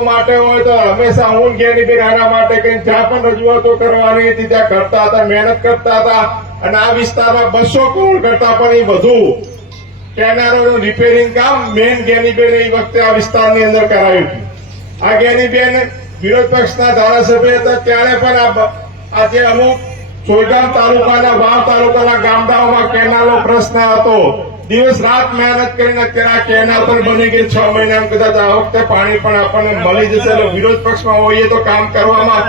માટે હોય તો હંમેશા હું જ્ઞાની બેન આના માટે કઈ જ્યાં પણ રજૂઆતો કરવાની હતી ત્યાં કરતા હતા, મહેનત કરતા હતા. અને આ વિસ્તારમાં બસો કરોડ કરતા પણ એ વધુ. કેનારોનું રિપેરિંગ કામ મેન જ્ઞાનીબેન એ વખતે આ વિસ્તારની અંદર કરાયું હતું. આ જ્ઞાનીબેન વિરોધ પક્ષના ધારાસભ્ય હતા, ત્યારે પણ આજે અમુક સોયગામ તાલુકાના વાવ તાલુકાના ગામડાઓમાં કેનાલનો પ્રશ્ન હતો. દિવસ રાત મહેનત કરીને અત્યારે કેનાલ બની ગઈ છ મહિનામાં કદાચ આ વખતે પાણી પણ આપણને મળી જશે એટલે વિરોધ પક્ષમાં હોઈએ તો કામ કરવામાં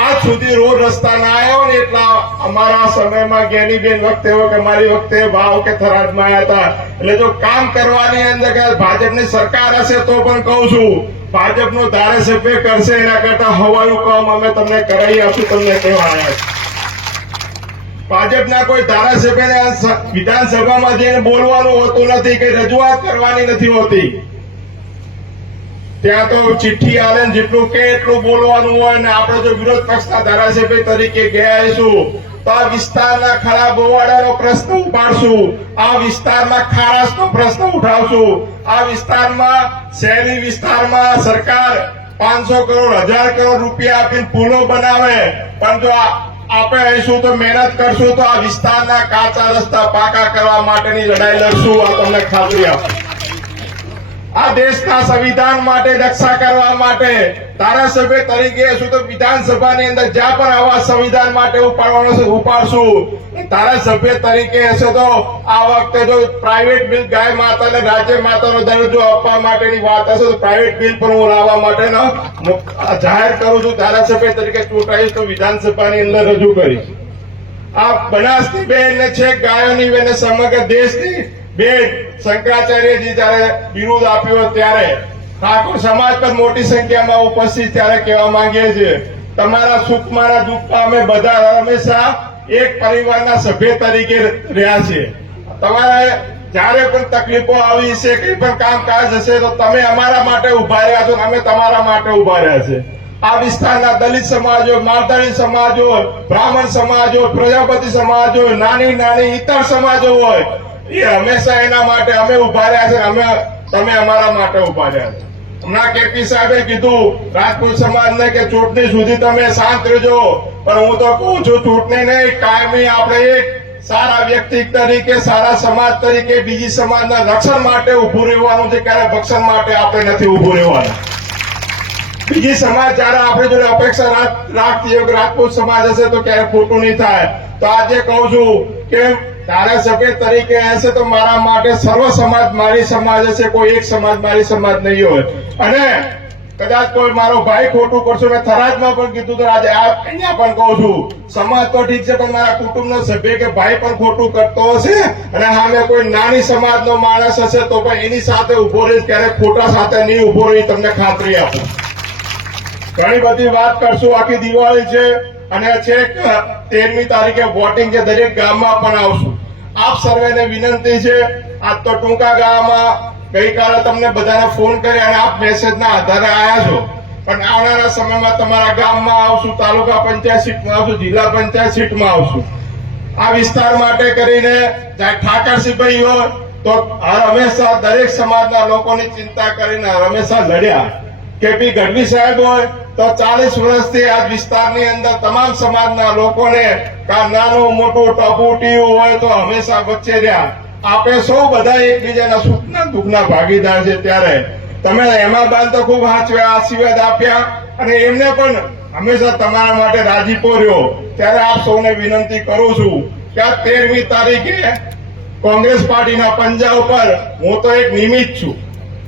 આજ સુધી રોડ રસ્તા ના આવ્યો ને એટલા અમારા સમયમાં જ્ઞાનીબેન વખતે કે મારી વખતે ભાવ કે થરાદમાં આવ્યા હતા એટલે જો કામ કરવાની અંદર ભાજપની સરકાર હશે તો પણ કહું છું, ભાજપનો ધારાસભ્ય કરશે એના કરતા હવાયું કામ અમે તમને કરાવી આપશું, તમને કહેવા આવ્યા છીએ. ભાજપના કોઈ ધારાસભ્યને વિધાનસભામાં જઈને બોલવાનું હોતું નથી કે રજૂઆત કરવાની નથી હોતી. ત્યાં તો ચિઠ્ઠી આવે જેટલું કે એટલું બોલવાનું હોય ને આપણે જો વિરોધ પક્ષના ધારાસભ્ય તરીકે ગયા છું તો આ વિસ્તારના ખરા ગોવાડાનો પ્રશ્ન ઉપાડશું, આ વિસ્તારમાં ખારાશનો પ્રશ્ન ઉઠાવશું. આ વિસ્તારમાં, શહેરી વિસ્તારમાં સરકાર પાંચસો કરોડ, હજાર કરોડ રૂપિયા આપીને પુલો બનાવે, પણ જો આપણે આવીશું તો મહેનત કરશું તો આ વિસ્તારના કાચા રસ્તા પાકા કરવા માટેની લડાઈ લડશું. આ તમને ખાતરી આપું. આ દેશના સંવિધાન માટે રક્ષા કરવા માટે ધારાસભ્ય તરીકે શું તો વિધાનસભાની અંદર જ્યાં પણ આવા સંવિધાન માટે ઉપાડવાનો ઉપાડશું. ધારાસભ્ય તરીકે હશે તો આ વખતે જો પ્રાઇવેટ બિલ ગાય માતાને રાજ્ય માતાનો દરજ્જો આપવા માટેની વાત હશે તો પ્રાઇવેટ બિલ પણ હું લાવવા માટેનો જાહેર કરું છું. ધારાસભ્ય તરીકે ચૂંટાઈશ તો વિધાનસભાની અંદર રજૂ કરીશ. આ બનાસની બેન છે, ગાયોની બેન સમગ્ર દેશની બેન શંકરાચાર્યજી જયારે બિરુદ આપ્યું ત્યારે ઠાકોર સમાજ પર મોટી સંખ્યામાં ઉપસ્થિત ત્યારે કહેવા માંગીએ છીએ, તમારા સુખ, મારા દુઃખમાં અમે બધા હંમેશા એક પરિવારના સભ્ય તરીકે રહ્યા છીએ. તમારે જ્યારે પણ તકલીફો આવી છે, કઈ પણ કામકાજ હશે તો તમે અમારા માટે ઊભા રહ્યા છો અમે તમારા માટે ઊભા રહ્યા છે આ વિસ્તારના દલિત સમાજો, માલધારી સમાજો, બ્રાહ્મણ સમાજો, પ્રજાપતિ સમાજો નાની નાની ઇતર સમાજો હોય એ હંમેશા એના માટે અમે ઊભા રહ્યા છે. અમે, તમે અમારા માટે ઊભા રહ્યા છે. હમણાં કેપી સાહેબે કીધું, રાજપૂત સમાજને કે ચૂંટણી સુધી તમે શાંત રહેજો. પણ હું તો કહું છું, ચૂંટણી નહીં, કાયમી આપણે એક સારા વ્યક્તિ તરીકે, સારા સમાજ તરીકે, બીજી સમાજના રક્ષણ માટે ઉભું રહેવાનું છે. ક્યારે ભક્ષણ માટે આપણે નથી ઉભું રહેવાનું. બીજી સમાજ જયારે આપણે જોડે અપેક્ષા રાખ- રાખતી હોય રાજપૂત સમાજ હશે તો ક્યારે ખોટું નહીં થાય. તો આજે કહું છું કે ધારાસભ્ય તરીકે હશે તો મારા માટે સર્વ સમાજ મારી સમાજ હશે, કોઈ એક સમાજ મારી સમાજ નહીં હોય. અને કદાચ કોઈ મારો ભાઈ ખોટું કરશો મેં થરાદમાં પણ કીધું તો આજે અહીંયા પણ કહું છું, સમાજ તો ઠીક છે, પણ મારા કુટુંબનો સભ્ય કે ભાઈ પણ ખોટું કરતો હશે અને સામે કોઈ નાની સમાજનો માણસ હશે તો પણ એની સાથે ઊભો રહીશ, ક્યારેક ખોટા સાથે નહીં ઊભો રહી, તમને ખાતરી આપું. ઘણી બધી વાત કરશું, આખી દિવાળી છે. અને છેક તેરમી તારીખે વોટિંગ છે, દરેક ગામમાં પણ આવશું. આપ સર્વેને વિનંતી છે, આજ તો ટૂંકા ગાળામાં ગઈકાલે તમને બધાને ફોન કરી અને આપ મેસેજના આધારે આવ્યા છો. પણ આવનારા સમયમાં તમારા ગામમાં આવશું, તાલુકા પંચાયત સીટમાં આવશું, જિલ્લા પંચાયત સીટમાં આવશું. આ વિસ્તાર માટે કરીને જ્યાં ઠાકરસિંહભાઈ હોય, તો હંમેશા દરેક સમાજના લોકોની ચિંતા કરીને હંમેશા લડ્યા. કેપી ગઢવી સાહેબ હોય, તો ચાલીસ વર્ષથી આ વિસ્તારની અંદર તમામ સમાજના લોકોને કા નાનું, મોટું ટપુટીયું હોય તો હંમેશા વચ્ચે રહ્યા. આપણે સૌ બધા એકબીજાના સુખના દુઃખના ભાગીદાર છે ત્યારે. તમે એમાં બાન તો ખૂબ હાચવ્યા, આશીર્વાદ આપ્યા, અને એમને પણ હંમેશા તમારા માટે રાજીપો રહ્યો ત્યારે આપ સૌને વિનંતી કરું છું કે આ તેરમી તારીખે કોંગ્રેસ પાર્ટીના પંજા ઉપર હું તો એક નિમિત્ત છું.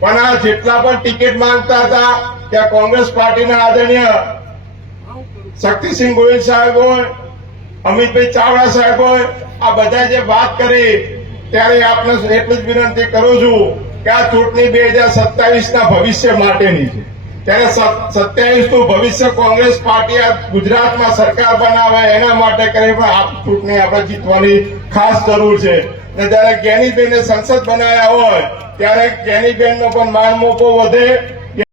પણ આ જેટલા પણ ટિકિટ માંગતા હતા ત્યાં કોંગ્રેસ પાર્ટીના આદરણીય શક્તિસિંહ ગોહિલ સાહેબ હોય, અમિતભાઈ ચાવડા સાહેબ હોય, આ બધા જે વાત કરી, ત્યારે આપને એટલી જ વિનંતી કરું છું કે આ ચૂંટણી બે હજાર સત્તાવીસ ના ભવિષ્ય માટેની છે. ત્યારે સત્યાવીસનું ભવિષ્ય કોંગ્રેસ પાર્ટી ગુજરાતમાં સરકાર બનાવે એના માટે કરી પણ આ ચૂંટણી આપણે જીતવાની ખાસ જરૂર છે. ને જયારે જ્ઞાનીબેને સંસદ બનાવ્યા હોય, ત્યારે જ્ઞાનીબેન નો પણ માન મોકો વધે.